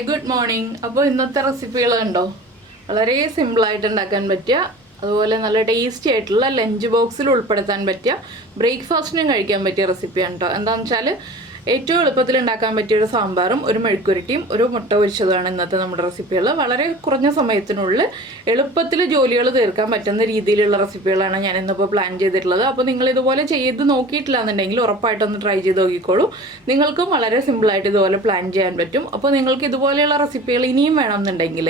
Hi good morning. അപ്പോൾ ഇന്നത്തെ റെസിപ്പികൾ കണ്ടോ, വളരെ സിമ്പിളായിട്ട് ഉണ്ടാക്കാൻ പറ്റിയ, അതുപോലെ നല്ല ടേസ്റ്റി ആയിട്ടുള്ള ലഞ്ച് ബോക്സിൽ ഉൾപ്പെടുത്താൻ പറ്റിയ, ബ്രേക്ക്ഫാസ്റ്റിനും കഴിക്കാൻ പറ്റിയ റെസിപ്പിയാണ് കേട്ടോ. എന്താണെന്ന് വെച്ചാൽ ഏറ്റവും എളുപ്പത്തിൽ ഉണ്ടാക്കാൻ പറ്റിയ ഒരു സാമ്പാറും ഒരു മെഴുക്കുരട്ടിയും ഒരു മുട്ട പൊരിച്ചതുമാണ് ഇന്നത്തെ നമ്മുടെ റെസിപ്പികൾ. വളരെ കുറഞ്ഞ സമയത്തിനുള്ളിൽ എളുപ്പത്തിൽ ജോലികൾ തീർക്കാൻ പറ്റുന്ന രീതിയിലുള്ള റെസിപ്പികളാണ് ഞാൻ ഇന്നിപ്പോൾ പ്ലാൻ ചെയ്തിട്ടുള്ളത്. അപ്പോൾ നിങ്ങൾ ഇതുപോലെ ചെയ്ത് നോക്കിയിട്ടില്ല എന്നുണ്ടെങ്കിൽ ഉറപ്പായിട്ടൊന്ന് ട്രൈ ചെയ്ത് നോക്കിക്കോളൂ. നിങ്ങൾക്കും വളരെ സിമ്പിളായിട്ട് ഇതുപോലെ പ്ലാൻ ചെയ്യാൻ പറ്റും. അപ്പോൾ നിങ്ങൾക്ക് ഇതുപോലെയുള്ള റെസിപ്പികൾ ഇനിയും വേണമെന്നുണ്ടെങ്കിൽ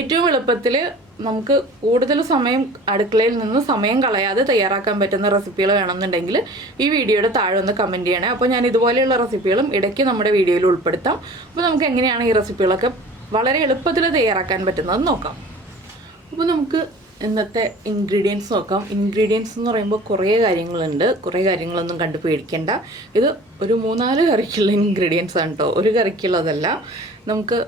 ഏറ്റവും എളുപ്പത്തിൽ നമുക്ക് കൂടുതൽ സമയം അടുക്കളയിൽ നിന്ന് സമയം കളയാതെ തയ്യാറാക്കാൻ പറ്റുന്ന റെസിപ്പികൾ വേണമെന്നുണ്ടെങ്കിൽ ഈ വീഡിയോയുടെ താഴെ ഒന്ന് കമൻറ്റ് ചെയ്യണേ. അപ്പോൾ ഞാൻ ഇതുപോലെയുള്ള റെസിപ്പികളും ഇടയ്ക്ക് നമ്മുടെ വീഡിയോയിൽ ഉൾപ്പെടുത്താം. അപ്പോൾ നമുക്ക് എങ്ങനെയാണ് ഈ റെസിപ്പികളൊക്കെ വളരെ എളുപ്പത്തിൽ തയ്യാറാക്കാൻ പറ്റുന്നത് നോക്കാം. അപ്പോൾ നമുക്ക് ഇന്നത്തെ ഇൻഗ്രീഡിയൻസ് നോക്കാം. ഇൻഗ്രീഡിയൻസ് എന്ന് പറയുമ്പോൾ കുറേ കാര്യങ്ങളുണ്ട്. കുറേ കാര്യങ്ങളൊന്നും കണ്ടു പേടിക്കേണ്ട. ഇത് ഒരു 3-4 കറിക്കുള്ള ഇൻഗ്രീഡിയൻസ് ആണ് കേട്ടോ, ഒരു കറിക്കുള്ളതല്ല. നമുക്ക്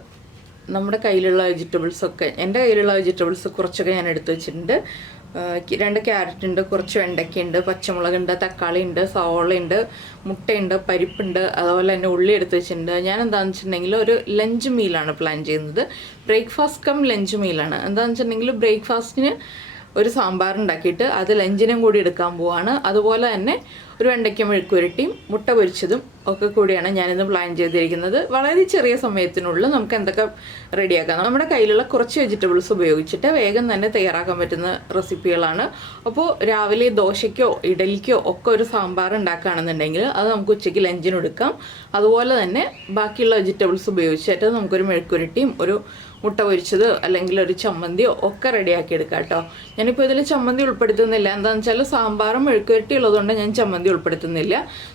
നമ്മുടെ കയ്യിലുള്ള വെജിറ്റബിൾസൊക്കെ, എൻ്റെ കയ്യിലുള്ള വെജിറ്റബിൾസ് കുറച്ചൊക്കെ ഞാൻ എടുത്തു വെച്ചിട്ടുണ്ട്. 2 ക്യാരറ്റ് ഉണ്ട്, കുറച്ച് വെണ്ടയ്ക്കുണ്ട്, പച്ചമുളകുണ്ട്, തക്കാളി ഉണ്ട്, സവോള ഉണ്ട്, മുട്ടയുണ്ട്, പരിപ്പുണ്ട്, അതുപോലെ തന്നെ ഉള്ളി എടുത്ത് വെച്ചിട്ടുണ്ട്. ഞാൻ എന്താണെന്ന് വെച്ചിട്ടുണ്ടെങ്കിൽ ഒരു ലഞ്ച് മീലാണ് പ്ലാൻ ചെയ്യുന്നത്. ബ്രേക്ക്ഫാസ്റ്റ് കം ലഞ്ച് മീലാണ്. എന്താണെന്ന് വെച്ചിട്ടുണ്ടെങ്കിൽ ബ്രേക്ക്ഫാസ്റ്റിന് ഒരു സാമ്പാർ ഉണ്ടാക്കിയിട്ട് അത് ലഞ്ചിനും കൂടി എടുക്കാൻ പോവാണ്. അതുപോലെ തന്നെ ഒരു വെണ്ടയ്ക്ക മെഴുക്കുരട്ടിയും മുട്ട പൊരിച്ചതും ഒക്കെ കൂടിയാണ് ഞാനിന്ന് പ്ലാൻ ചെയ്തിരിക്കുന്നത്. വളരെ ചെറിയ സമയത്തിനുള്ളിൽ നമുക്ക് എന്തൊക്കെ റെഡിയാക്കാം. നമ്മുടെ കയ്യിലുള്ള കുറച്ച് വെജിറ്റബിൾസ് ഉപയോഗിച്ചിട്ട് വേഗം തന്നെ തയ്യാറാക്കാൻ പറ്റുന്ന റെസിപ്പികളാണ്. അപ്പോൾ രാവിലെ ദോശയ്ക്കോ ഇഡലിക്കോ ഒക്കെ ഒരു സാമ്പാർ ഉണ്ടാക്കുകയാണെന്നുണ്ടെങ്കിൽ അത് നമുക്ക് ഉച്ചയ്ക്ക് ലഞ്ചിന് എടുക്കാം. അതുപോലെ തന്നെ ബാക്കിയുള്ള വെജിറ്റബിൾസ് ഉപയോഗിച്ചിട്ട് നമുക്കൊരു മെഴുക്കുരട്ടിയും ഒരു മുട്ട പൊരിച്ചത് അല്ലെങ്കിൽ ഒരു ചമ്മന്തിയോ ഒക്കെ റെഡിയാക്കി എടുക്കാം കേട്ടോ. ഞാനിപ്പോൾ ഇതിൽ ചമ്മന്തി ഉൾപ്പെടുത്തുന്നില്ല. എന്താണെന്ന് വെച്ചാൽ സാമ്പാറും മെഴുക്കുരട്ടി ഉള്ളതുകൊണ്ട് ഞാൻ ചമ്മന്തി ഉൾപ്പെടുത്തുന്നില്ല.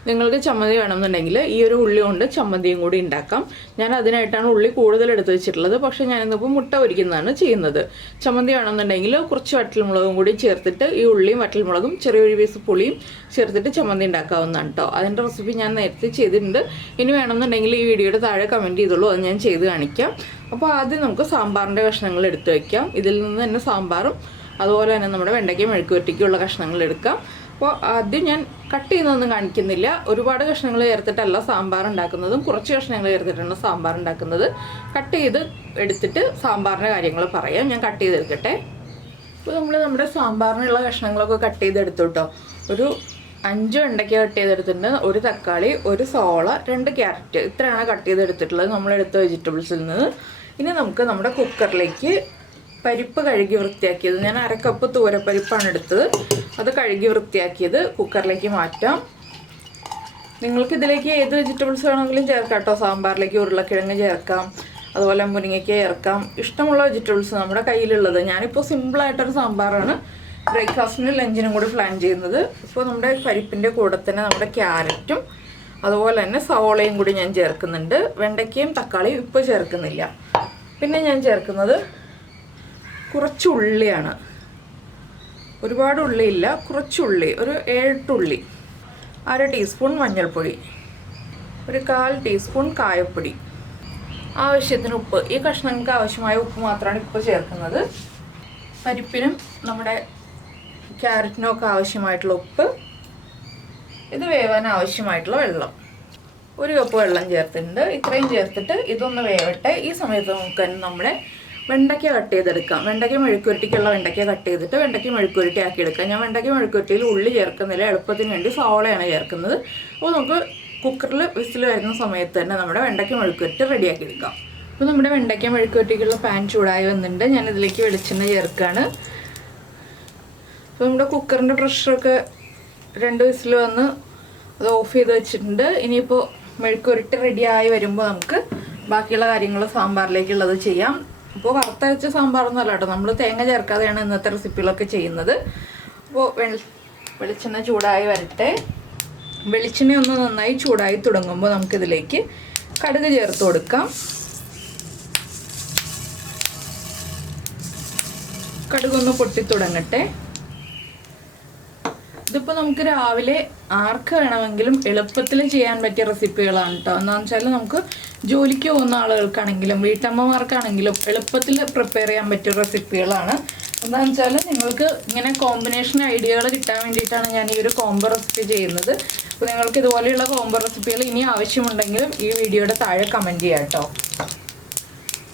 നിങ്ങൾക്ക് ചമ്മന്തി വേണമെന്നുണ്ടെങ്കിൽ ഈ ഒരു ഉള്ളി കൊണ്ട് ചമ്മന്തിയും കൂടി ഉണ്ടാക്കാം. ഞാൻ അതിനായിട്ടാണ് ഉള്ളി കൂടുതൽ എടുത്ത് വെച്ചിട്ടുള്ളത്. പക്ഷേ ഞാനിന്നിപ്പോൾ മുട്ട പൊരിക്കുന്നതാണ് ചെയ്യുന്നത്. ചമ്മന്തി വേണമെന്നുണ്ടെങ്കിൽ കുറച്ച് വറ്റൽമുളകും കൂടി ചേർത്തിട്ട് ഈ ഉള്ളിയും വറ്റൽമുളകും ചെറിയൊരു പീസ് പുളിയും ചേർത്തിട്ട് ചമ്മന്തി ഉണ്ടാക്കാവുന്നതാണ് കേട്ടോ. അതിൻ്റെ റെസിപ്പി ഞാൻ നേരത്തെ ചെയ്തിട്ടുണ്ട്. ഇനി വേണമെന്നുണ്ടെങ്കിൽ ഈ വീഡിയോയുടെ താഴെ കമൻറ്റ് ചെയ്തോളൂ, അത് ഞാൻ ചെയ്ത് കാണിക്കാം. അപ്പോൾ ആദ്യം നമുക്ക് സാമ്പാറിൻ്റെ കഷ്ണങ്ങൾ എടുത്ത് വയ്ക്കാം. ഇതിൽ നിന്ന് തന്നെ സാമ്പാറും അതുപോലെ തന്നെ നമ്മുടെ വെണ്ടയ്ക്കയും മെഴുക്കുവരട്ടിക്കുള്ള കഷ്ണങ്ങൾ എടുക്കാം. അപ്പോൾ ആദ്യം ഞാൻ കട്ട് ചെയ്യുന്നതൊന്നും കാണിക്കുന്നില്ല. ഒരുപാട് കഷ്ണങ്ങൾ ചേർത്തിട്ടല്ല സാമ്പാർ ഉണ്ടാക്കുന്നതും, കുറച്ച് കഷ്ണങ്ങൾ ചേർത്തിട്ടാണ് സാമ്പാർ ഉണ്ടാക്കുന്നത്. കട്ട് ചെയ്ത് എടുത്തിട്ട് സാമ്പാറിൻ്റെ കാര്യങ്ങൾ പറയാം. ഞാൻ കട്ട് ചെയ്തെടുക്കട്ടെ. അപ്പോൾ നമ്മുടെ സാമ്പാറിനുള്ള കഷ്ണങ്ങളൊക്കെ കട്ട് ചെയ്തെടുത്തു കേട്ടോ. ഒരു 5 വെണ്ടയ്ക്ക കട്ട് ചെയ്തെടുത്തിട്ടുണ്ട്, ഒരു തക്കാളി, ഒരു സവോള, 2 ക്യാരറ്റ്, ഇത്രയാണ് കട്ട് ചെയ്തെടുത്തിട്ടുള്ളത് നമ്മളെടുത്ത വെജിറ്റബിൾസിൽ നിന്ന്. ഇനി നമുക്ക് നമ്മുടെ കുക്കറിലേക്ക് പരിപ്പ് കഴുകി വൃത്തിയാക്കിയത്, ഞാൻ 1/2 കപ്പ് തൂരപ്പരിപ്പാണ് എടുത്തത്, അത് കഴുകി വൃത്തിയാക്കിയത് കുക്കറിലേക്ക് മാറ്റാം. നിങ്ങൾക്ക് ഇതിലേക്ക് ഏത് വെജിറ്റബിൾസ് വേണമെങ്കിലും ചേർക്കാം കേട്ടോ. സാമ്പാറിലേക്ക് ഉരുളക്കിഴങ്ങ് ചേർക്കാം, അതുപോലെ മുരിങ്ങയ്ക്ക ചേർക്കാം, ഇഷ്ടമുള്ള വെജിറ്റബിൾസ് നമ്മുടെ കയ്യിലുള്ളത്. ഞാനിപ്പോൾ സിമ്പിളായിട്ടൊരു സാമ്പാറാണ് ബ്രേക്ക്ഫാസ്റ്റിനും ലഞ്ചിനും കൂടി പ്ലാൻ ചെയ്യുന്നത്. ഇപ്പോൾ നമ്മുടെ പരിപ്പിൻ്റെ കൂടെ തന്നെ നമ്മുടെ ക്യാരറ്റും അതുപോലെ തന്നെ സവോളയും കൂടി ഞാൻ ചേർക്കുന്നുണ്ട്. വെണ്ടയ്ക്കയും തക്കാളിയും ഇപ്പോൾ ചേർക്കുന്നില്ല. പിന്നെ ഞാൻ ചേർക്കുന്നത് കുറച്ച് ഉള്ളിയാണ്. ഒരുപാട് ഉള്ളിയില്ല, കുറച്ച് ഉള്ളി, ഒരു 7 ഉള്ളി, 1/2 ടീസ്പൂൺ മഞ്ഞൾപ്പൊടി, ഒരു 1/4 ടീസ്പൂൺ കായപ്പൊടി, ആവശ്യത്തിന് ഉപ്പ്. ഈ കഷ്ണങ്ങൾക്ക് ആവശ്യമായ ഉപ്പ് മാത്രമാണ് ഇപ്പോൾ ചേർക്കുന്നത്. പരിപ്പിനും നമ്മുടെ ക്യാരറ്റിനും ഒക്കെ ആവശ്യമായിട്ടുള്ള ഉപ്പ്, ഇത് വേവാൻ ആവശ്യമായിട്ടുള്ള വെള്ളം, 1 കപ്പ് വെള്ളം ചേർത്തിട്ടുണ്ട്. ഇത്രയും ചേർത്തിട്ട് ഇതൊന്ന് വേവട്ടെ. ഈ സമയത്ത് നമുക്ക് നമ്മുടെ വെണ്ടയ്ക്ക കട്ട് ചെയ്തെടുക്കാം. വെണ്ടയ്ക്ക മെഴുക്കുരട്ടിക്കുള്ള വെണ്ടയ്ക്ക കട്ട് ചെയ്തിട്ട് വെണ്ടയ്ക്ക മെഴുക്കുരട്ടി ആക്കി എടുക്കാം. ഞാൻ വെണ്ടയ്ക്ക മെഴുക്കുരട്ടിയിൽ ഉള്ളി ചേർക്കുന്നില്ല, എളുപ്പത്തിന് വേണ്ടി സവോളയാണ് ചേർക്കുന്നത്. അപ്പോൾ നമുക്ക് കുക്കറിൽ വിസിൽ വരുന്ന സമയത്ത് തന്നെ നമ്മുടെ വെണ്ടയ്ക്ക മെഴുക്കുരട്ടി റെഡിയാക്കി എടുക്കാം. അപ്പോൾ നമ്മുടെ വെണ്ടയ്ക്ക മെഴുക്കുരട്ടിക്കുള്ള പാൻ ചൂടായി വന്നിട്ടുണ്ട്. ഞാനിതിലേക്ക് വെളിച്ചെണ്ണ ചേർക്കുകയാണ്. അപ്പോൾ നമ്മുടെ കുക്കറിൻ്റെ പ്രഷറൊക്കെ 2 വിസിൽ വന്ന് അത് ഓഫ് ചെയ്ത് വെച്ചിട്ടുണ്ട്. ഇനിയിപ്പോൾ മെഴുക്കുരട്ടി റെഡിയായി വരുമ്പോൾ നമുക്ക് ബാക്കിയുള്ള കാര്യങ്ങൾ സാമ്പാറിലേക്കുള്ളത് ചെയ്യാം. അപ്പോൾ വറുത്തരച്ച സാമ്പാറൊന്നും അല്ല കേട്ടോ, നമ്മൾ തേങ്ങ ചേർക്കാതെയാണ് ഇന്നത്തെ റെസിപ്പികളൊക്കെ ചെയ്യുന്നത്. അപ്പോൾ വെളിച്ചെണ്ണ ചൂടായി വരട്ടെ. വെളിച്ചെണ്ണ ഒന്ന് നന്നായി ചൂടായി തുടങ്ങുമ്പോൾ നമുക്കിതിലേക്ക് കടുക് ചേർത്ത് കൊടുക്കാം. കടുകൊന്ന് പൊട്ടി തുടങ്ങട്ടെ. ഇതിപ്പോൾ നമുക്ക് രാവിലെ ആർക്ക് വേണമെങ്കിലും എളുപ്പത്തിൽ ചെയ്യാൻ പറ്റിയ റെസിപ്പികളാണ് കേട്ടോ. എന്താണെന്ന് വെച്ചാൽ നമുക്ക് ജോലിക്ക് പോകുന്ന ആളുകൾക്കാണെങ്കിലും വീട്ടമ്മമാർക്കാണെങ്കിലും എളുപ്പത്തിൽ പ്രിപ്പയർ ചെയ്യാൻ പറ്റിയ റെസിപ്പികളാണ്. എന്താണെന്ന് വെച്ചാൽ നിങ്ങൾക്ക് ഇങ്ങനെ കോമ്പിനേഷൻ ഐഡിയകൾ കിട്ടാൻ വേണ്ടിയിട്ടാണ് ഞാൻ ഈ ഒരു കോംബോ റെസിപ്പി ചെയ്യുന്നത്. അപ്പോൾ നിങ്ങൾക്ക് ഇതുപോലെയുള്ള കോംബോ റെസിപ്പികൾ ഇനി ആവശ്യമുണ്ടെങ്കിലും ഈ വീഡിയോയുടെ താഴെ കമൻറ്റ് ചെയ്യാം കേട്ടോ.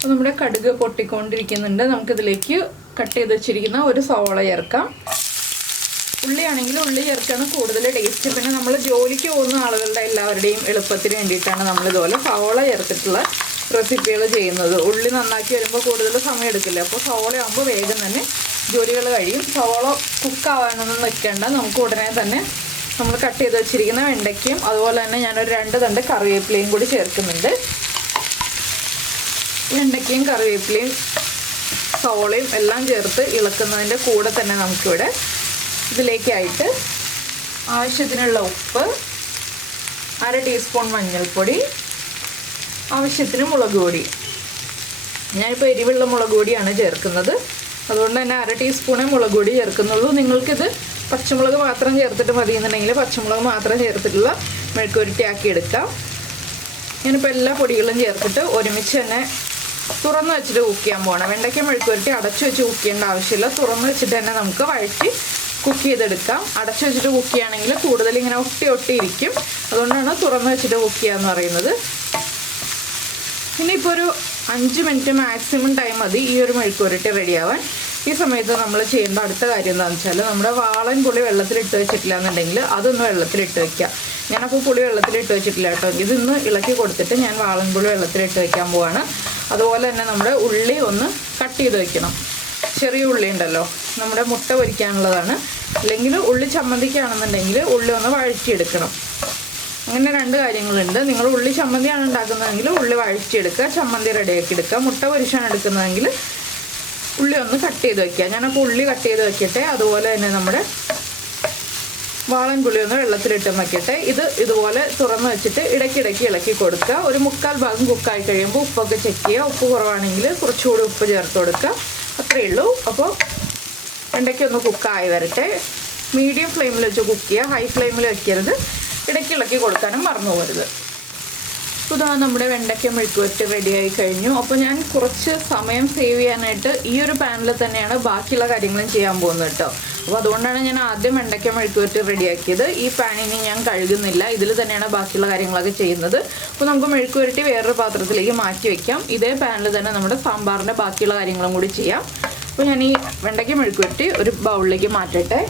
അപ്പോൾ നമ്മുടെ കടുക് പൊട്ടിക്കൊണ്ടിരിക്കുന്നുണ്ട്. നമുക്കിതിലേക്ക് കട്ട് ചെയ്ത് വെച്ചിരിക്കുന്ന ഒരു സവോള ചേർക്കാം. ഉള്ളിയാണെങ്കിൽ ഉള്ളി ചേർക്കാണ് കൂടുതൽ ടേസ്റ്റ്. പിന്നെ നമ്മൾ ജോലിക്ക് പോകുന്ന ആളുകളുടെ എല്ലാവരുടെയും എളുപ്പത്തിന് വേണ്ടിയിട്ടാണ് നമ്മളിതുപോലെ സവോള ചേർത്തിട്ടുള്ള റെസിപ്പികൾ ചെയ്യുന്നത്. ഉള്ളി നന്നാക്കി വരുമ്പോൾ കൂടുതൽ സമയം എടുക്കില്ല. അപ്പോൾ സവോള ആകുമ്പോൾ വേഗം തന്നെ ജോലികൾ കഴിയും. സവോള കുക്കാവാനൊന്നും നിൽക്കേണ്ട. നമുക്ക് ഉടനെ തന്നെ നമ്മൾ കട്ട് ചെയ്ത് വെച്ചിരിക്കുന്ന വെണ്ടയ്ക്കയും അതുപോലെ തന്നെ ഞാനൊരു 2 തണ്ട് കറിവേപ്പിലയും കൂടി ചേർക്കുന്നുണ്ട്. വെണ്ടയ്ക്കയും കറിവേപ്പിലയും സവോളയും എല്ലാം ചേർത്ത് ഇളക്കുന്നതിൻ്റെ കൂടെ തന്നെ നമുക്കിവിടെ ഇതിലേക്കായിട്ട് ആവശ്യത്തിനുള്ള ഉപ്പ്, 1/2 ടീസ്പൂൺ മഞ്ഞൾപ്പൊടി, ആവശ്യത്തിന് മുളക് പൊടി. ഞാനിപ്പോൾ എരിവുള്ള മുളക് പൊടിയാണ് ചേർക്കുന്നത്. അതുകൊണ്ട് തന്നെ 1/2 ടീസ്പൂണേ മുളക് പൊടി ചേർക്കുന്നുള്ളൂ. നിങ്ങൾക്കിത് പച്ചമുളക് മാത്രം ചേർത്തിട്ട് മതിയെന്നുണ്ടെങ്കിൽ പച്ചമുളക് മാത്രം ചേർത്തിട്ടുള്ള മെഴുക്കുവരട്ടി ആക്കി എടുക്കാം. ഞാനിപ്പോൾ എല്ലാ പൊടികളും ചേർത്തിട്ട് ഒരുമിച്ച് തന്നെ തുറന്ന് വെച്ചിട്ട് കുക്ക് ചെയ്യാൻ പോകണം. വെണ്ടയ്ക്ക മെഴുക്കുവരട്ടി അടച്ചു വെച്ച് കുക്ക് ചെയ്യേണ്ട ആവശ്യമില്ല. തുറന്ന് വെച്ചിട്ട് തന്നെ നമുക്ക് വഴറ്റി കുക്ക് ചെയ്തെടുക്കാം. അടച്ചു വെച്ചിട്ട് കുക്ക് ചെയ്യുകയാണെങ്കിൽ കൂടുതൽ ഇങ്ങനെ ഒട്ടിയിരിക്കും. അതുകൊണ്ടാണ് തുറന്ന് വെച്ചിട്ട് കുക്ക് ചെയ്യാന്ന് പറയുന്നത്. പിന്നെ ഇപ്പോൾ ഒരു 5 മിനിറ്റ് മാക്സിമം ടൈം മതി ഈ ഒരു മെഴുക്കുവരട്ടി റെഡിയാവാൻ. ഈ സമയത്ത് നമ്മൾ ചെയ്യേണ്ട അടുത്ത കാര്യം എന്താണെന്ന് വെച്ചാൽ നമ്മുടെ വാളൻ പുളി വെള്ളത്തിലിട്ട് വെച്ചിട്ടില്ല എന്നുണ്ടെങ്കിൽ അതൊന്ന് വെള്ളത്തിലിട്ട് വെക്കുക. ഞാനപ്പോൾ പുളി വെള്ളത്തിലിട്ട് വെച്ചിട്ടില്ല കേട്ടോ. ഇതൊന്ന് ഇളക്കി കൊടുത്തിട്ട് ഞാൻ വാളൻ പുളി വെള്ളത്തിലിട്ട് വെക്കാൻ പോവാണ്. അതുപോലെ തന്നെ നമ്മുടെ ഉള്ളി ഒന്ന് കട്ട് ചെയ്ത് വെക്കണം. ചെറിയ ഉള്ളി ഉണ്ടല്ലോ, നമ്മുടെ മുട്ട പൊരിക്കാനുള്ളതാണ്. അല്ലെങ്കിൽ ഉള്ളി ചമ്മന്തിക്കാണെന്നുണ്ടെങ്കിൽ ഉള്ളി ഒന്ന് വഴറ്റിയെടുക്കണം. അങ്ങനെ 2 കാര്യങ്ങളുണ്ട്. നിങ്ങൾ ഉള്ളി ചമ്മന്തിയാണ് ഉണ്ടാക്കുന്നതെങ്കിൽ ഉള്ളി വഴറ്റിയെടുക്കുക, ചമ്മന്തി റെഡിയാക്കി എടുക്കുക. മുട്ട പൊരിച്ചാണ് എടുക്കുന്നതെങ്കിൽ ഉള്ളി ഒന്ന് കട്ട് ചെയ്ത് വയ്ക്കുക. ഞാനപ്പോൾ ഉള്ളി കട്ട് ചെയ്ത് വയ്ക്കട്ടെ. അതുപോലെ തന്നെ നമ്മുടെ വാളൻ പുളി ഒന്ന് വെള്ളത്തിലിട്ടും വയ്ക്കട്ടെ. ഇതുപോലെ തുറന്ന് വെച്ചിട്ട് ഇടയ്ക്കിടയ്ക്ക് ഇളക്കി കൊടുക്കുക. ഒരു 3/4 ഭാഗം കുക്കായി കഴിയുമ്പോൾ ഉപ്പൊക്കെ ചെക്ക് ചെയ്യുക. ഉപ്പ് കുറവാണെങ്കിൽ കുറച്ചുകൂടി ഉപ്പ് ചേർത്ത് കൊടുക്കുക. അത്രയേ ഉള്ളൂ. അപ്പോൾ വെണ്ടയ്ക്കൊന്ന് കുക്കായി വരട്ടെ. മീഡിയം ഫ്ലെയിമിൽ വെച്ച് കുക്ക് ചെയ്യുക, ഹൈ ഫ്ലെയിമിൽ വയ്ക്കരുത്. ഇടയ്ക്ക് ഇളക്കി കൊടുക്കാനും മറന്നു പോകരുത്. അപ്പോൾ ഇതാ നമ്മുടെ വെണ്ടയ്ക്ക മെഴുക്കുവരട്ടി റെഡിയായി കഴിഞ്ഞു. അപ്പോൾ ഞാൻ കുറച്ച് സമയം സേവ് ചെയ്യാനായിട്ട് ഈ ഒരു പാനിൽ തന്നെയാണ് ബാക്കിയുള്ള കാര്യങ്ങളും ചെയ്യാൻ പോകുന്നത് കേട്ടോ. അപ്പോൾ അതുകൊണ്ടാണ് ഞാൻ ആദ്യം വെണ്ടയ്ക്ക മെഴുക്കുവരട്ടി റെഡിയാക്കിയത്. ഈ പാനിന് ഞാൻ കഴുകുന്നില്ല, ഇതിൽ തന്നെയാണ് ബാക്കിയുള്ള കാര്യങ്ങളൊക്കെ ചെയ്യുന്നത്. അപ്പോൾ നമുക്ക് മെഴുക്കുവരട്ടി വേറൊരു പാത്രത്തിലേക്ക് മാറ്റി വയ്ക്കാം. ഇതേ പാനിൽ തന്നെ നമ്മുടെ സാമ്പാറിൻ്റെ ബാക്കിയുള്ള കാര്യങ്ങളും കൂടി ചെയ്യാം. അപ്പോൾ ഞാൻ ഈ വെണ്ടയ്ക്ക മെഴുക്കുവരട്ടി ഒരു ബൗളിലേക്ക് മാറ്റട്ടെ.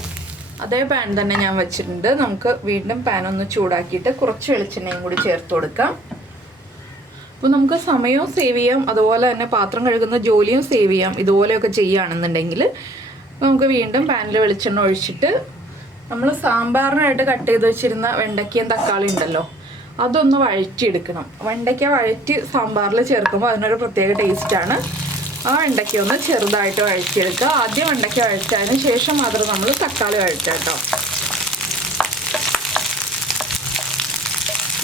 അതേ പാൻ തന്നെ ഞാൻ വെച്ചിട്ടുണ്ട്. നമുക്ക് വീണ്ടും പാൻ ഒന്ന് ചൂടാക്കിയിട്ട് കുറച്ച് വെളിച്ചെണ്ണയും കൂടി ചേർത്ത് കൊടുക്കാം. അപ്പോൾ നമുക്ക് സമയവും സേവ് ചെയ്യാം, അതുപോലെ തന്നെ പാത്രം കഴുകുന്ന ജോലിയും സേവ് ചെയ്യാം. ഇതുപോലെയൊക്കെ ചെയ്യുകയാണെന്നുണ്ടെങ്കിൽ നമുക്ക് വീണ്ടും പാനിൽ വെളിച്ചെണ്ണ ഒഴിച്ചിട്ട് നമ്മൾ സാമ്പാറിനായിട്ട് കട്ട് ചെയ്ത് വെച്ചിരുന്ന വെണ്ടയ്ക്കയും തക്കാളി ഉണ്ടല്ലോ, അതൊന്ന് വഴറ്റിയെടുക്കണം. വെണ്ടയ്ക്ക വഴറ്റി സാമ്പാറിൽ ചേർക്കുമ്പോൾ അതിനൊരു പ്രത്യേക ടേസ്റ്റാണ്. ആ വെണ്ടയ്ക്ക ഒന്ന് ചെറുതായിട്ട് വഴറ്റിയെടുക്കുക. ആദ്യം വെണ്ടയ്ക്ക വഴറ്റതിന് ശേഷം മാത്രം നമ്മൾ തക്കാളി വഴറ്റാം കേട്ടോ.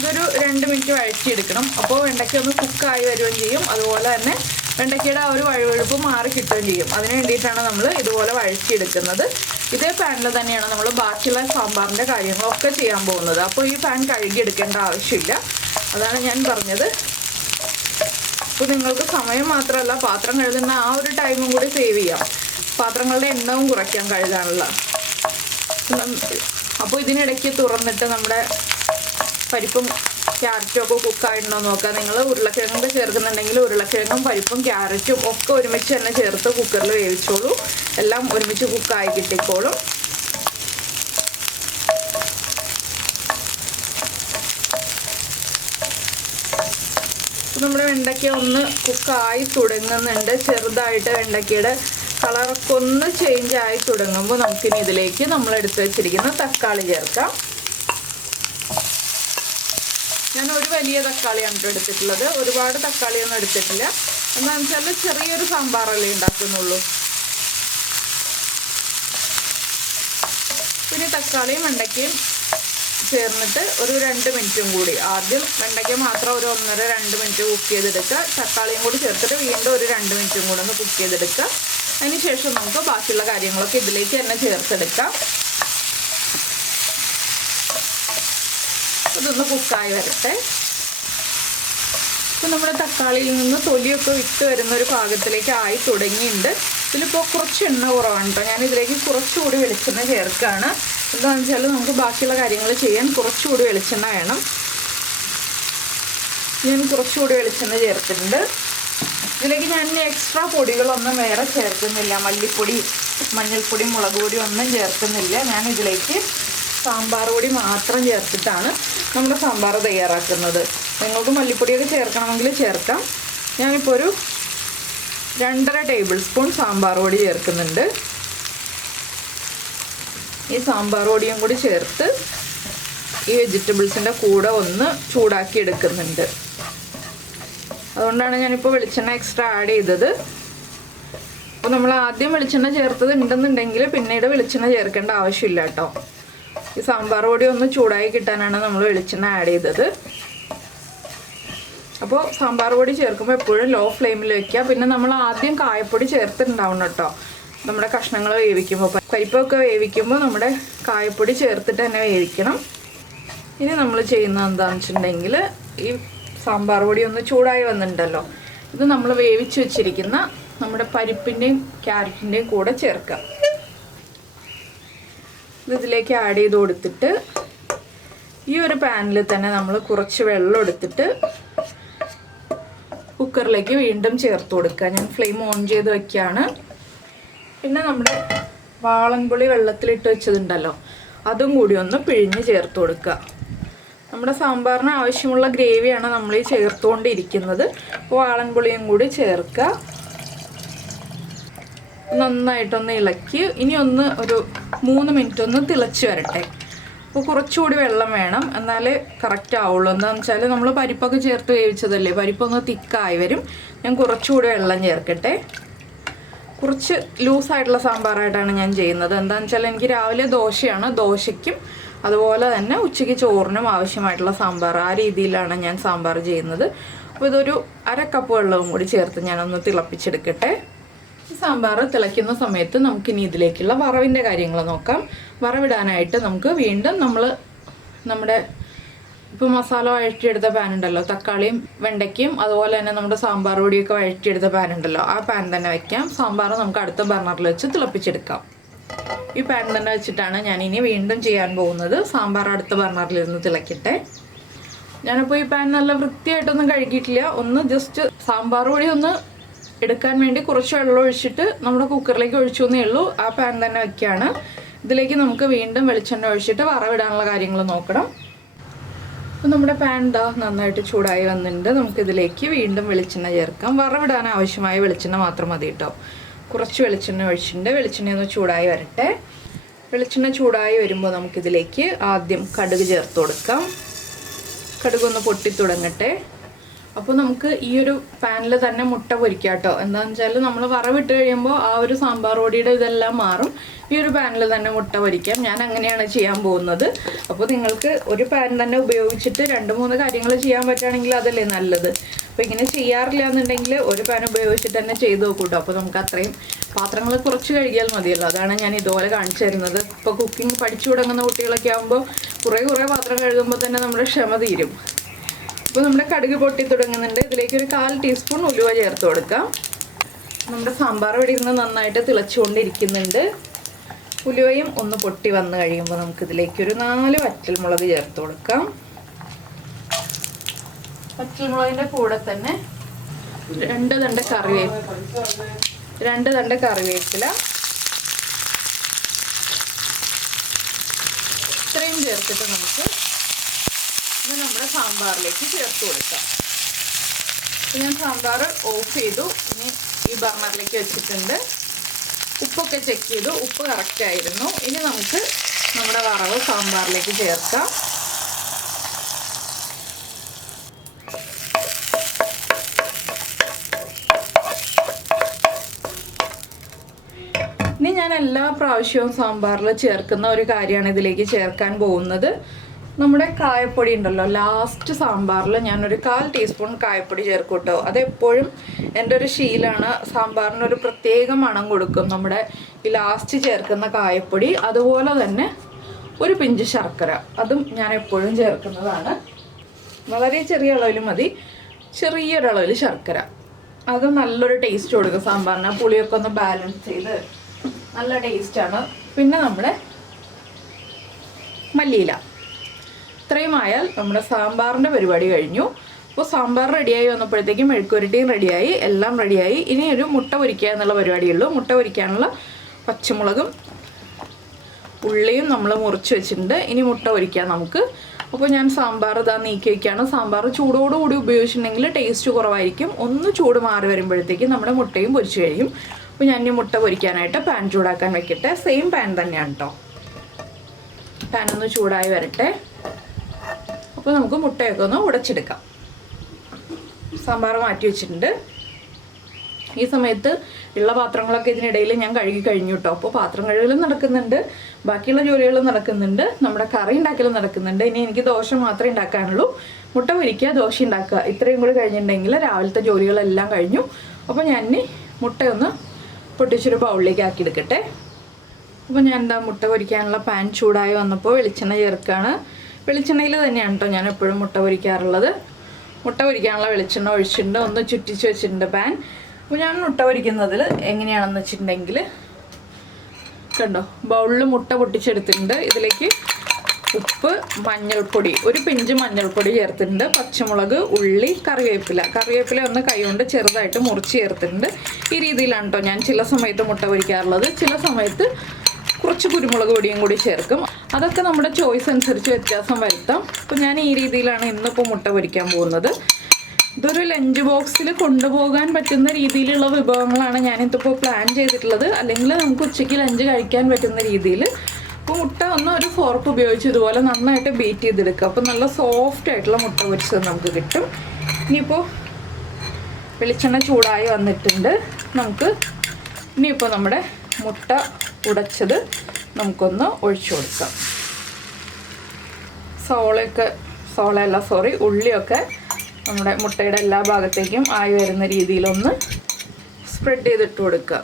ഇതൊരു 2 മിനിറ്റ് വഴറ്റിയെടുക്കണം. അപ്പോൾ വെണ്ടയ്ക്ക ഒന്ന് കുക്കായി വരികയും ചെയ്യും. അതുപോലെ തന്നെ വെണ്ടയ്ക്കയുടെ ആ ഒരു വഴുവഴുപ്പ് മാറി കിട്ടുകയും ചെയ്യും. അതിന് വേണ്ടിയിട്ടാണ് നമ്മൾ ഇതുപോലെ വഴറ്റിയെടുക്കുന്നത്. ഇതേ പാനിൽ തന്നെയാണ് നമ്മൾ ബാക്കിയുള്ള സാമ്പാറിൻ്റെ കാര്യങ്ങളൊക്കെ ചെയ്യാൻ പോകുന്നത്. അപ്പോൾ ഈ പാൻ കഴുകിയെടുക്കേണ്ട ആവശ്യമില്ല. അതാണ് ഞാൻ പറഞ്ഞത്. അപ്പോൾ നിങ്ങൾക്ക് സമയം മാത്രമല്ല, പാത്രം കഴുകുന്ന ആ ഒരു ടൈമും കൂടി സേവ് ചെയ്യാം. പാത്രങ്ങളുടെ എണ്ണവും കുറയ്ക്കാം കഴുകാനുള്ള. അപ്പോൾ ഇതിനിടയ്ക്ക് തുറന്നിട്ട് നമ്മുടെ പരിപ്പും ക്യാരറ്റും ഒക്കെ കുക്കായിട്ടുണ്ടോ നോക്കാം. നിങ്ങൾ ഉരുളക്കിഴങ്ങൊക്കെ ചേർക്കുന്നുണ്ടെങ്കിൽ ഉരുളക്കിഴങ്ങും പരിപ്പും ക്യാരറ്റും ഒക്കെ ഒരുമിച്ച് തന്നെ ചേർത്ത് കുക്കറിൽ വേവിച്ചോളൂ. എല്ലാം ഒരുമിച്ച് കുക്കായി കിട്ടിക്കോളും. നമ്മുടെ വെണ്ടയ്ക്ക ഒന്ന് കുക്കായി തുടങ്ങുന്നുണ്ട്. ചെറുതായിട്ട് വെണ്ടയ്ക്കയുടെ കളറൊക്കെ ഒന്ന് ചേഞ്ച് ആയി തുടങ്ങുമ്പോൾ നമുക്കിനി ഇതിലേക്ക് നമ്മൾ എടുത്ത് വെച്ചിരിക്കുന്ന തക്കാളി ചേർക്കാം. ഞാൻ ഒരു വലിയ തക്കാളിയാണ് എടുത്തിട്ടുള്ളത്, ഒരുപാട് തക്കാളിയൊന്നും എടുത്തിട്ടില്ല. എന്താണെന്ന് വെച്ചാൽ ചെറിയൊരു സാമ്പാറല്ലേ ഉണ്ടാക്കുന്നുള്ളൂ. പിന്നെ തക്കാളിയും വെണ്ടയ്ക്കയും ചേർന്നിട്ട് ഒരു 2 മിനിറ്റും കൂടി, ആദ്യം വെണ്ടയ്ക്ക മാത്രം ഒരു 1.5-2 മിനിറ്റ് കുക്ക് ചെയ്തെടുക്കുക. തക്കാളിയും കൂടി ചേർത്തിട്ട് വീണ്ടും ഒരു 2 മിനിറ്റും കൂടെ ഒന്ന് കുക്ക് ചെയ്തെടുക്കുക. അതിന് ശേഷം നമുക്ക് ബാക്കിയുള്ള കാര്യങ്ങളൊക്കെ ഇതിലേക്ക് തന്നെ ചേർത്തെടുക്കാം. ഇതൊന്ന് കുക്കായി വരട്ടെ. അപ്പോൾ നമ്മുടെ തക്കാളിയിൽ നിന്ന് തൊലിയൊക്കെ വിട്ട് വരുന്ന ഒരു പാകത്തിലേക്ക് ആയി തുടങ്ങിയിട്ടുണ്ട്. ഇതിലിപ്പോൾ കുറച്ച് എണ്ണ കുറവാണ് കേട്ടോ. ഞാനിതിലേക്ക് കുറച്ചുകൂടി വെളിച്ചെണ്ണ ചേർക്കുകയാണ്. എന്താണെന്ന് വെച്ചാൽ നമുക്ക് ബാക്കിയുള്ള കാര്യങ്ങൾ ചെയ്യാൻ കുറച്ചുകൂടി വെളിച്ചെണ്ണ വേണം. ഞാൻ കുറച്ചുകൂടി വെളിച്ചെണ്ണ ചേർത്തിട്ടുണ്ട്. ഇതിലേക്ക് ഞാൻ എക്സ്ട്രാ പൊടികളൊന്നും വേറെ ചേർക്കുന്നില്ല. മല്ലിപ്പൊടി, മഞ്ഞൾപ്പൊടി, മുളക് പൊടി ഒന്നും ചേർക്കുന്നില്ല. ഞാൻ ഇതിലേക്ക് സാമ്പാർ പൊടി മാത്രം ചേർത്തിട്ടാണ് നമ്മുടെ സാമ്പാർ തയ്യാറാക്കുന്നത്. നിങ്ങൾക്ക് മല്ലിപ്പൊടിയൊക്കെ ചേർക്കണമെങ്കിൽ ചേർക്കാം. ഞാനിപ്പോൾ ഒരു 2.5 ടേബിൾ സ്പൂൺ സാമ്പാർ പൊടി ചേർക്കുന്നുണ്ട്. ഈ സാമ്പാർ പൊടിയും കൂടി ചേർത്ത് ഈ വെജിറ്റബിൾസിൻ്റെ കൂടെ ഒന്ന് ചൂടാക്കി എടുക്കുന്നുണ്ട്. അതുകൊണ്ടാണ് ഞാനിപ്പോൾ വെളിച്ചെണ്ണ എക്സ്ട്രാ ആഡ് ചെയ്തത്. അപ്പോൾ നമ്മൾ ആദ്യം വെളിച്ചെണ്ണ ചേർത്തത് ഉണ്ടെന്നുണ്ടെങ്കിൽ പിന്നീട് വെളിച്ചെണ്ണ ചേർക്കേണ്ട ആവശ്യമില്ല കേട്ടോ. ഈ സാമ്പാർ പൊടി ഒന്ന് ചൂടായി കിട്ടാനാണ് നമ്മൾ വെളിച്ചെണ്ണ ആഡ് ചെയ്തത്. അപ്പോൾ സാമ്പാർ പൊടി ചേർക്കുമ്പോൾ എപ്പോഴും ലോ ഫ്ലെയിമിൽ വയ്ക്കുക. പിന്നെ നമ്മൾ ആദ്യം കായപ്പൊടി ചേർത്തിട്ടുണ്ടാവണം കേട്ടോ. നമ്മുടെ കഷ്ണങ്ങൾ വേവിക്കുമ്പോൾ, പരിപ്പൊക്കെ വേവിക്കുമ്പോൾ നമ്മുടെ കായപ്പൊടി ചേർത്തിട്ട് തന്നെ വേവിക്കണം. ഇനി നമ്മൾ ചെയ്യുന്നത് എന്താണെന്ന് വെച്ചിട്ടുണ്ടെങ്കിൽ, ഈ സാമ്പാർ പൊടി ഒന്ന് ചൂടായി വന്നിട്ടുണ്ടല്ലോ, ഇത് നമ്മൾ വേവിച്ച് വെച്ചിരിക്കുന്ന നമ്മുടെ പരിപ്പിൻ്റെയും ക്യാരറ്റിൻ്റെയും കൂടെ ചേർക്കാം. ഇതിലേക്ക് ആഡ് ചെയ്ത് കൊടുത്തിട്ട് ഈ ഒരു പാനിൽ തന്നെ നമ്മൾ കുറച്ച് വെള്ളം എടുത്തിട്ട് കുക്കറിലേക്ക് വീണ്ടും ചേർത്ത് കൊടുക്കുക. ഞാൻ ഫ്ലെയിം ഓൺ ചെയ്ത് വയ്ക്കുകയാണ്. പിന്നെ നമ്മുടെ വാളൻപുളി വെള്ളത്തിലിട്ട് വെച്ചതുണ്ടല്ലോ, അതും കൂടി ഒന്ന് പിഴിഞ്ഞ് ചേർത്ത് കൊടുക്കുക. നമ്മുടെ സാമ്പാറിന് ആവശ്യമുള്ള ഗ്രേവിയാണ് നമ്മൾ ഈ ചേർത്തുകൊണ്ടിരിക്കുന്നത്. വാളൻപുളിയും കൂടി ചേർക്കുക. നന്നായിട്ടൊന്ന് ഇളക്കി ഇനി ഒന്ന് ഒരു 3 മിനിറ്റ് ഒന്ന് തിളച്ച് വരട്ടെ. അപ്പോൾ കുറച്ചുകൂടി വെള്ളം വേണം, എന്നാലേ കറക്റ്റ് ആവുള്ളൂ. എന്താണെന്ന് വെച്ചാൽ നമ്മൾ പരിപ്പൊക്കെ ചേർത്ത് വേവിച്ചതല്ലേ, പരിപ്പൊന്ന് തിക്കായി വരും. ഞാൻ കുറച്ചുകൂടി വെള്ളം ചേർക്കട്ടെ. കുറച്ച് ലൂസായിട്ടുള്ള സാമ്പാറായിട്ടാണ് ഞാൻ ചെയ്യുന്നത്. എന്താണെന്ന് വെച്ചാൽ എനിക്ക് രാവിലെ ദോശയാണ്, ദോശയ്ക്കും അതുപോലെ തന്നെ ഉച്ചയ്ക്ക് ചോറിനും ആവശ്യമായിട്ടുള്ള സാമ്പാർ, ആ രീതിയിലാണ് ഞാൻ സാമ്പാർ ചെയ്യുന്നത്. അപ്പോൾ ഇതൊരു 1/2 കപ്പ് വെള്ളവും കൂടി ചേർത്ത് ഞാനൊന്ന് തിളപ്പിച്ചെടുക്കട്ടെ. ഈ സാമ്പാർ തിളയ്ക്കുന്ന സമയത്ത് നമുക്കിനി ഇതിലേക്കുള്ള വറവിൻ്റെ കാര്യങ്ങൾ നോക്കാം. വറവിടാനായിട്ട് നമുക്ക് വീണ്ടും നമ്മുടെ ഇപ്പോൾ മസാല വഴറ്റിയെടുത്ത പാൻ ഉണ്ടല്ലോ, തക്കാളിയും വെണ്ടയ്ക്കയും അതുപോലെ തന്നെ നമ്മുടെ സാമ്പാർ പൊടിയൊക്കെ വഴറ്റിയെടുത്ത പാൻ ഉണ്ടല്ലോ, ആ പാൻ തന്നെ വയ്ക്കാം. സാമ്പാർ നമുക്ക് അടുത്ത ബർണറിൽ വെച്ച് തിളപ്പിച്ചെടുക്കാം. ഈ പാൻ തന്നെ വെച്ചിട്ടാണ് ഞാനിനി വീണ്ടും ചെയ്യാൻ പോകുന്നത്. സാമ്പാർ അടുത്ത ബർണറിലിരുന്ന് തിളയ്ക്കട്ടെ. ഞാനിപ്പോൾ ഈ പാൻ നല്ല വൃത്തിയായിട്ടൊന്നും കഴുകിയിട്ടില്ല. ഒന്ന് ജസ്റ്റ് സാമ്പാർ പൊടി ഒന്ന് എടുക്കാൻ വേണ്ടി കുറച്ച് വെള്ളം ഒഴിച്ചിട്ട് നമ്മുടെ കുക്കറിലേക്ക് ഒഴിച്ചു എന്നേ ഉള്ളൂ. ആ പാൻ തന്നെ വയ്ക്കുകയാണ്. ഇതിലേക്ക് നമുക്ക് വീണ്ടും വെളിച്ചെണ്ണ ഒഴിച്ചിട്ട് വറവിടാനുള്ള കാര്യങ്ങൾ നോക്കണം. അപ്പോൾ നമ്മുടെ പാൻ നന്നായിട്ട് ചൂടായി വന്നിട്ടുണ്ട്. നമുക്കിതിലേക്ക് വീണ്ടും വെളിച്ചെണ്ണ ചേർക്കാം. വറവിടാൻ ആവശ്യമായ വെളിച്ചെണ്ണ മാത്രം മതി കേട്ടോ. കുറച്ച് വെളിച്ചെണ്ണ ഒഴിച്ചിട്ടുണ്ട്. വെളിച്ചെണ്ണ ഒന്ന് ചൂടായി വരട്ടെ. വെളിച്ചെണ്ണ ചൂടായി വരുമ്പോൾ നമുക്കിതിലേക്ക് ആദ്യം കടുക് ചേർത്ത് കൊടുക്കാം. കടുകൊന്ന് പൊട്ടി തുടങ്ങട്ടെ. അപ്പോൾ നമുക്ക് ഈ ഒരു പാനിൽ തന്നെ മുട്ട പൊരിക്കാം കേട്ടോ. എന്താണെന്ന് വെച്ചാൽ നമ്മൾ വറവിട്ട് കഴിയുമ്പോൾ ആ ഒരു സാമ്പാർ പൊടിയുടെ ഇതെല്ലാം മാറും. ഈ ഒരു പാനിൽ തന്നെ മുട്ട പൊരിക്കാം. ഞാൻ അങ്ങനെയാണ് ചെയ്യാൻ പോകുന്നത്. അപ്പോൾ നിങ്ങൾക്ക് ഒരു പാൻ തന്നെ ഉപയോഗിച്ചിട്ട് 2-3 കാര്യങ്ങൾ ചെയ്യാൻ പറ്റുകയാണെങ്കിൽ അതല്ലേ നല്ലത്. അപ്പോൾ ഇങ്ങനെ ചെയ്യാറില്ല എന്നുണ്ടെങ്കിൽ ഒരു പാൻ ഉപയോഗിച്ചിട്ട് തന്നെ ചെയ്ത് നോക്കൂട്ടോ. അപ്പോൾ നമുക്ക് അത്രയും പാത്രങ്ങൾ കുറച്ച് കഴുകിയാൽ മതിയല്ലോ. അതാണ് ഞാൻ ഇതുപോലെ കാണിച്ചു തരുന്നത്. ഇപ്പോൾ കുക്കിംഗ് പഠിച്ചു തുടങ്ങുന്ന കുട്ടികളൊക്കെ ആകുമ്പോൾ കുറേ പാത്രം കഴുകുമ്പോൾ തന്നെ നമ്മുടെ ക്ഷമ തീരും. അപ്പോൾ നമ്മുടെ കടുക് പൊട്ടി തുടങ്ങുന്നുണ്ട്. ഇതിലേക്ക് ഒരു 1/4 ടീസ്പൂൺ ഉലുവ ചേർത്ത് കൊടുക്കാം. നമ്മുടെ സാമ്പാർ ഇവിടെ ഇരുന്ന് നന്നായിട്ട് തിളച്ചുകൊണ്ടിരിക്കുന്നുണ്ട്. ഉലുവയും ഒന്ന് പൊട്ടി വന്നു കഴിയുമ്പോൾ നമുക്കിതിലേക്ക് ഒരു 4 വറ്റൽമുളക് ചേർത്ത് കൊടുക്കാം. വറ്റൽമുളകിൻ്റെ കൂടെ തന്നെ 2 തണ്ട് കറിവേപ്പില ഇത്രയും ചേർത്തിട്ട് നമുക്ക് ഇത് നമ്മുടെ സാമ്പാറിലേക്ക് ചേർത്ത് കൊടുക്കാം. ഞാൻ സാമ്പാർ ഓഫ് ചെയ്തു. ഇനി ഈ ബർണറിലേക്ക് വെച്ചിട്ടുണ്ട്. ഉപ്പൊക്കെ ചെക്ക് ചെയ്തു. ഉപ്പ് കറക്റ്റ് ആയിരുന്നു. ഇനി നമുക്ക് നമ്മുടെ വറവ് സാമ്പാറിലേക്ക് ചേർക്കാം. ഇനി ഞാൻ എല്ലാ പ്രാവശ്യവും സാമ്പാറിൽ ചേർക്കുന്ന ഒരു കാര്യമാണ് ഇതിലേക്ക് ചേർക്കാൻ പോകുന്നത്. നമ്മുടെ കായപ്പൊടി ഉണ്ടല്ലോ, ലാസ്റ്റ് സാമ്പാറിൽ ഞാനൊരു 1/4 ടീസ്പൂൺ കായപ്പൊടി ചേർക്കും കേട്ടോ. അതെപ്പോഴും എൻ്റെ ഒരു ശീലമാണ്. സാമ്പാറിനൊരു പ്രത്യേക മണം കൊടുക്കും നമ്മുടെ ഈ ലാസ്റ്റ് ചേർക്കുന്ന കായപ്പൊടി. അതുപോലെ തന്നെ ഒരു പിഞ്ച് ശർക്കര, അതും ഞാൻ എപ്പോഴും ചേർക്കുന്നതാണ്. വളരെ ചെറിയ അളവിൽ മതി, ചെറിയൊരളവിൽ ശർക്കര. അത് നല്ലൊരു ടേസ്റ്റ് കൊടുക്കും സാമ്പാറിന്. പുളിയൊക്കെ ഒന്ന് ബാലൻസ് ചെയ്ത് നല്ല ടേസ്റ്റാണ്. പിന്നെ നമ്മുടെ മല്ലിയില. ഇത്രയും ആയാൽ നമ്മുടെ സാമ്പാറിൻ്റെ പരിപാടി കഴിഞ്ഞു. അപ്പോൾ സാമ്പാർ റെഡിയായി വന്നപ്പോഴത്തേക്കും മെഴുക്കുവരട്ടിയും റെഡിയായി, എല്ലാം റെഡിയായി. ഇനി ഒരു മുട്ട പൊരിക്കുക എന്നുള്ള പരിപാടിയുള്ളൂ. മുട്ട പൊരിക്കാനുള്ള പച്ചമുളകും ഉള്ളിയും നമ്മൾ മുറിച്ച് വെച്ചിട്ടുണ്ട്. ഇനി മുട്ട പൊരിക്കാം നമുക്ക്. അപ്പോൾ ഞാൻ സാമ്പാർ ഇതാ നീക്കി വയ്ക്കുകയാണ്. സാമ്പാർ ചൂടോടുകൂടി ഉപയോഗിച്ചിട്ടുണ്ടെങ്കിൽ ടേസ്റ്റ് കുറവായിരിക്കും. ഒന്ന് ചൂട് മാറി വരുമ്പോഴത്തേക്കും നമ്മുടെ മുട്ടയും പൊരിച്ച് കഴിയും. അപ്പോൾ ഞാൻ ഈ മുട്ട പൊരിക്കാനായിട്ട് പാൻ ചൂടാക്കാൻ വെക്കട്ടെ. സെയിം പാൻ തന്നെയാണ് കേട്ടോ. പാൻ ഒന്ന് ചൂടായി വരട്ടെ. അപ്പോൾ നമുക്ക് മുട്ടയൊക്കെ ഒന്ന് ഉടച്ചെടുക്കാം. സാമ്പാർ മാറ്റി വെച്ചിട്ടുണ്ട്. ഈ സമയത്ത് ഉള്ള പാത്രങ്ങളൊക്കെ ഇതിനിടയിൽ ഞാൻ കഴുകി കഴിഞ്ഞു കേട്ടോ. അപ്പോൾ പാത്രം കഴുകലും നടക്കുന്നുണ്ട്, ബാക്കിയുള്ള ജോലികളും നടക്കുന്നുണ്ട്, നമ്മുടെ കറി ഉണ്ടാക്കലും നടക്കുന്നുണ്ട്. ഇനി എനിക്ക് ദോശ മാത്രമേ ഉണ്ടാക്കാനുള്ളൂ. മുട്ട പൊരിക്കുക, ദോശ ഉണ്ടാക്കുക, ഇത്രയും കൂടി കഴിഞ്ഞിട്ടുണ്ടെങ്കിൽ രാവിലത്തെ ജോലികളെല്ലാം കഴിഞ്ഞു. അപ്പോൾ ഞാൻ ഇനി മുട്ടയൊന്ന് പൊട്ടിച്ചൊരു ബൗളിലേക്ക് ആക്കി എടുക്കട്ടെ. അപ്പോൾ ഞാൻ എന്താ മുട്ട പൊരിക്കാനുള്ള പാൻ ചൂടായി വന്നപ്പോൾ വെളിച്ചെണ്ണ ചേർക്കുകയാണ്. വെളിച്ചെണ്ണയിൽ തന്നെയാണ് കേട്ടോ ഞാൻ എപ്പോഴും മുട്ട പൊരിക്കാറുള്ളത്. മുട്ട പൊരിക്കാനുള്ള വെളിച്ചെണ്ണ ഒഴിച്ചിട്ടുണ്ട്, ഒന്ന് ചുറ്റിച്ച് വെച്ചിട്ടുണ്ട് പാൻ. അപ്പോൾ ഞാൻ മുട്ട പൊരിക്കുന്നതിൽ എങ്ങനെയാണെന്ന് വെച്ചിട്ടുണ്ടെങ്കിൽ കണ്ടോ, ബൗളിൽ മുട്ട പൊട്ടിച്ചെടുത്തിട്ടുണ്ട്. ഇതിലേക്ക് ഉപ്പ്, മഞ്ഞൾപ്പൊടി, ഒരു പിഞ്ച് മഞ്ഞൾപ്പൊടി ചേർത്തിട്ടുണ്ട്, പച്ചമുളക്, ഉള്ളി, കറിവേപ്പില ഒന്ന് കൈകൊണ്ട് ചെറുതായിട്ട് മുറിച്ച് ചേർത്തിട്ടുണ്ട്. ഈ രീതിയിലാണ് കേട്ടോ ഞാൻ ചില സമയത്ത് മുട്ട പൊരിക്കാറുള്ളത്. ചില സമയത്ത് കുറച്ച് കുരുമുളക് പൊടിയും കൂടി ചേർക്കും. അതൊക്കെ നമ്മുടെ ചോയ്സ് അനുസരിച്ച് വ്യത്യാസം വരുത്താം. അപ്പോൾ ഞാൻ ഈ രീതിയിലാണ് ഇന്നിപ്പോൾ മുട്ട പൊരിക്കാൻ പോകുന്നത്. ഇതൊരു ലഞ്ച് ബോക്സിൽ കൊണ്ടുപോകാൻ പറ്റുന്ന രീതിയിലുള്ള വിഭവങ്ങളാണ് ഞാനിതിപ്പോൾ പ്ലാൻ ചെയ്തിട്ടുള്ളത്. അല്ലെങ്കിൽ നമുക്ക് ഉച്ചയ്ക്ക് ലഞ്ച് കഴിക്കാൻ പറ്റുന്ന രീതിയിൽ. അപ്പോൾ മുട്ട ഒന്ന് ഒരു ഫോർക്ക് ഉപയോഗിച്ച് ഇതുപോലെ നന്നായിട്ട് ബീറ്റ് ചെയ്തെടുക്കുക. അപ്പോൾ നല്ല സോഫ്റ്റ് ആയിട്ടുള്ള മുട്ട പൊരിച്ചത് നമുക്ക് കിട്ടും. ഇനിയിപ്പോൾ വെളിച്ചെണ്ണ ചൂടായി വന്നിട്ടുണ്ട്. ഇനിയിപ്പോൾ നമ്മുടെ മുട്ട ഉടച്ചത് നമുക്കൊന്ന് ഒഴിച്ചു കൊടുക്കാം. ഉള്ളിയൊക്കെ നമ്മുടെ മുട്ടയുടെ എല്ലാ ഭാഗത്തേക്കും ആയി വരുന്ന രീതിയിലൊന്ന് സ്പ്രെഡ് ചെയ്തിട്ട് കൊടുക്കുക.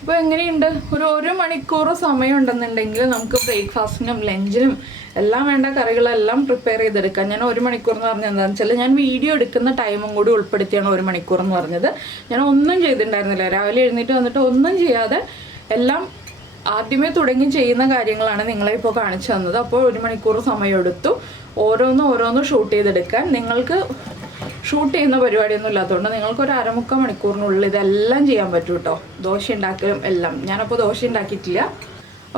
അപ്പോൾ എങ്ങനെയുണ്ട്? ഒരു മണിക്കൂർ സമയം ഉണ്ടെന്നുണ്ടെങ്കിൽ നമുക്ക് ബ്രേക്ക്ഫാസ്റ്റിനും ലഞ്ചിനും എല്ലാം വേണ്ട കറികളെല്ലാം പ്രിപ്പയർ ചെയ്തെടുക്കാം. ഞാൻ 1 മണിക്കൂർ എന്ന് പറഞ്ഞത് എന്താണെന്ന് വെച്ചാൽ ഞാൻ വീഡിയോ എടുക്കുന്ന ടൈമും കൂടി ഉൾപ്പെടുത്തിയാണ് 1 മണിക്കൂർ എന്ന് പറഞ്ഞത്. ഞാൻ ഒന്നും ചെയ്തിട്ടുണ്ടായിരുന്നില്ല. രാവിലെ എഴുന്നേറ്റ് വന്നിട്ട് ഒന്നും ചെയ്യാതെ എല്ലാം ആദ്യമേ തുടങ്ങി ചെയ്യുന്ന കാര്യങ്ങളാണ് നിങ്ങളെ ഇപ്പോൾ കാണിച്ചു തന്നത്. അപ്പോൾ 1 മണിക്കൂർ സമയമെടുത്തു ഓരോന്ന് ഷൂട്ട് ചെയ്തെടുക്കാൻ. നിങ്ങൾക്ക് ഷൂട്ട് ചെയ്യുന്ന പരിപാടിയൊന്നും ഇല്ലാത്തതുകൊണ്ട് നിങ്ങൾക്ക് ഒരു 1/4 മണിക്കൂറിനുള്ളിൽ ഇതെല്ലാം ചെയ്യാൻ പറ്റും കേട്ടോ. ദോശ ഉണ്ടാക്കലും എല്ലാം. ഞാനപ്പോൾ ദോശ ഉണ്ടാക്കിയിട്ടില്ല.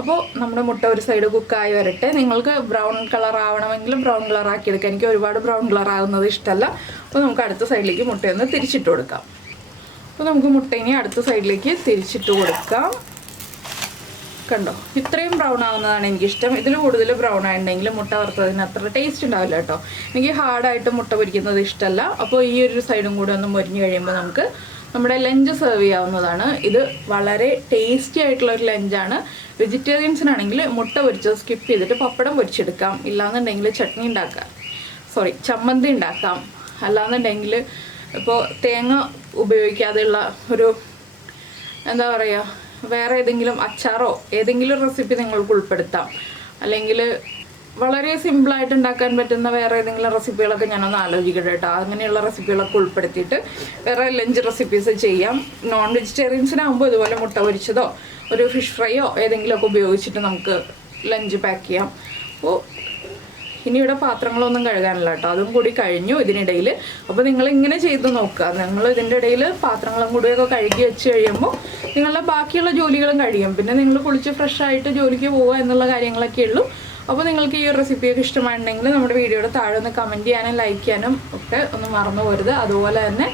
അപ്പോൾ നമ്മുടെ മുട്ട ഒരു സൈഡ് കുക്കായി വരട്ടെ. നിങ്ങൾക്ക് ബ്രൗൺ കളർ ആവണമെങ്കിൽ ബ്രൗൺ കളർ ആക്കിയെടുക്കാം. എനിക്ക് ഒരുപാട് ബ്രൗൺ കളർ ആകുന്നത് ഇഷ്ടമല്ല. അപ്പോൾ നമുക്ക് അടുത്ത സൈഡിലേക്ക് മുട്ടയൊന്ന് തിരിച്ചിട്ട് കൊടുക്കാം. അപ്പോൾ നമുക്ക് മുട്ട ഇനി അടുത്ത സൈഡിലേക്ക് തിരിച്ചിട്ട് കൊടുക്കാം. കണ്ടോ, ഇത്രയും ബ്രൗൺ ആവുന്നതാണ് എനിക്കിഷ്ടം. ഇതിൽ കൂടുതൽ ബ്രൗൺ ആയിട്ടുണ്ടെങ്കിൽ മുട്ട വറുത്തതിന് അത്ര ടേസ്റ്റ് ഉണ്ടാവില്ല കേട്ടോ. എനിക്ക് ഹാർഡായിട്ട് മുട്ട പൊരിക്കുന്നത് ഇഷ്ടമല്ല. അപ്പോൾ ഈ ഒരു സൈഡും കൂടി ഒന്ന് മൊരിഞ്ഞ് കഴിയുമ്പോൾ നമുക്ക് നമ്മുടെ ലഞ്ച് സെർവ് ചെയ്യാവുന്നതാണ്. ഇത് വളരെ ടേസ്റ്റി ആയിട്ടുള്ള ഒരു ലഞ്ചാണ്. വെജിറ്റേറിയൻസിനാണെങ്കിൽ മുട്ട പൊരിച്ചത് സ്കിപ്പ് ചെയ്തിട്ട് പപ്പടം പൊരിച്ചെടുക്കാം. ഇല്ലാന്നുണ്ടെങ്കിൽ ചമ്മന്തി ഉണ്ടാക്കാം. അല്ലാന്നുണ്ടെങ്കിൽ ഇപ്പോൾ തേങ്ങ ഉപയോഗിക്കാതെയുള്ള ഒരു എന്താ പറയുക, വേറെ ഏതെങ്കിലും അച്ചാറോ ഏതെങ്കിലും റെസിപ്പി നിങ്ങൾക്ക് ഉൾപ്പെടുത്താം. അല്ലെങ്കിൽ വളരെ സിമ്പിളായിട്ട് ഉണ്ടാക്കാൻ പറ്റുന്ന വേറെ ഏതെങ്കിലും റെസിപ്പികളൊക്കെ ഞാനൊന്ന് ആലോചിക്കട്ടെ കേട്ടോ. അങ്ങനെയുള്ള റെസിപ്പികളൊക്കെ ഉൾപ്പെടുത്തിയിട്ട് വേറെ ലഞ്ച് റെസിപ്പീസ് ചെയ്യാം. നോൺ വെജിറ്റേറിയൻസിനാകുമ്പോൾ ഇതുപോലെ മുട്ട പൊരിച്ചതോ ഒരു ഫിഷ് ഫ്രൈയോ ഏതെങ്കിലുമൊക്കെ ഉപയോഗിച്ചിട്ട് നമുക്ക് ലഞ്ച് പാക്ക് ചെയ്യാം. അപ്പോൾ ഇനിയിവിടെ പാത്രങ്ങളൊന്നും കഴുകാനില്ല കേട്ടോ. അതും കൂടി കഴിഞ്ഞു ഇതിനിടയിൽ. അപ്പോൾ നിങ്ങളിങ്ങനെ ചെയ്ത് നോക്കുക. നിങ്ങൾ ഇതിൻ്റെ ഇടയിൽ പാത്രങ്ങളും കൂടിയൊക്കെ കഴുകി വെച്ച് കഴിയുമ്പോൾ നിങ്ങളുടെ ബാക്കിയുള്ള ജോലികളും കഴിയും. പിന്നെ നിങ്ങൾ കുളിച്ച് ഫ്രഷായിട്ട് ജോലിക്ക് പോവുക എന്നുള്ള കാര്യങ്ങളൊക്കെ ഉള്ളൂ. അപ്പോൾ നിങ്ങൾക്ക് ഈ ഒരു റെസിപ്പിയൊക്കെ ഇഷ്ടമായിട്ടുണ്ടെങ്കിൽ നമ്മുടെ വീഡിയോയുടെ താഴെ ഒന്ന് കമൻറ്റ് ചെയ്യാനും ലൈക്ക് ചെയ്യാനും ഒക്കെ ഒന്ന് മറന്നു പോരുത്. അതുപോലെ തന്നെ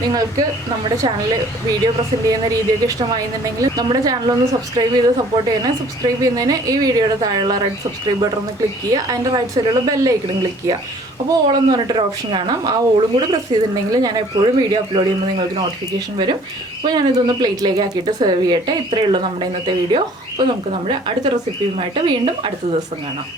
നിങ്ങൾക്ക് നമ്മുടെ ചാനൽ വീഡിയോ പ്രസൻറ്റ് ചെയ്യുന്ന രീതിയൊക്കെ ഇഷ്ടമായിരുന്നുണ്ടെങ്കിൽ നമ്മുടെ ചാനലൊന്ന് സബ്സ്ക്രൈബ് ചെയ്ത് സപ്പോർട്ട് ചെയ്യണേ. സബ്സ്ക്രൈബ് ചെയ്യുന്നതിന് ഈ വീഡിയോയുടെ താഴെയുള്ള റെഡ് സബ്സ്ക്രൈബ് ബട്ടൺ ഒന്ന് ക്ലിക്ക് ചെയ്യുക. അതിൻ്റെ റൈറ്റ് സൈഡിലുള്ള ബെല്ലൈക്കണും ക്ലിക്ക് ചെയ്യുക. അപ്പോൾ ഓളെന്ന് പറഞ്ഞിട്ടൊരു ഓപ്ഷൻ കാണാം. ആ ഓളും കൂടി പ്രസ് ചെയ്തിട്ടുണ്ടെങ്കിൽ ഞാൻ എപ്പോഴും വീഡിയോ അപ്ലോഡ് ചെയ്യുമ്പോൾ നിങ്ങൾക്ക് നോട്ടിഫിക്കേഷൻ വരും. അപ്പോൾ ഞാനിതൊന്ന് പ്ലേറ്റിലേക്ക് ആക്കിയിട്ട് സെർവ് ചെയ്യട്ടെ. ഇത്രയേ ഉള്ളൂ നമ്മുടെ ഇന്നത്തെ വീഡിയോ. അപ്പോൾ നമുക്ക് നമ്മുടെ അടുത്ത റെസിപ്പിയുമായിട്ട് വീണ്ടും അടുത്ത ദിവസം കാണാം.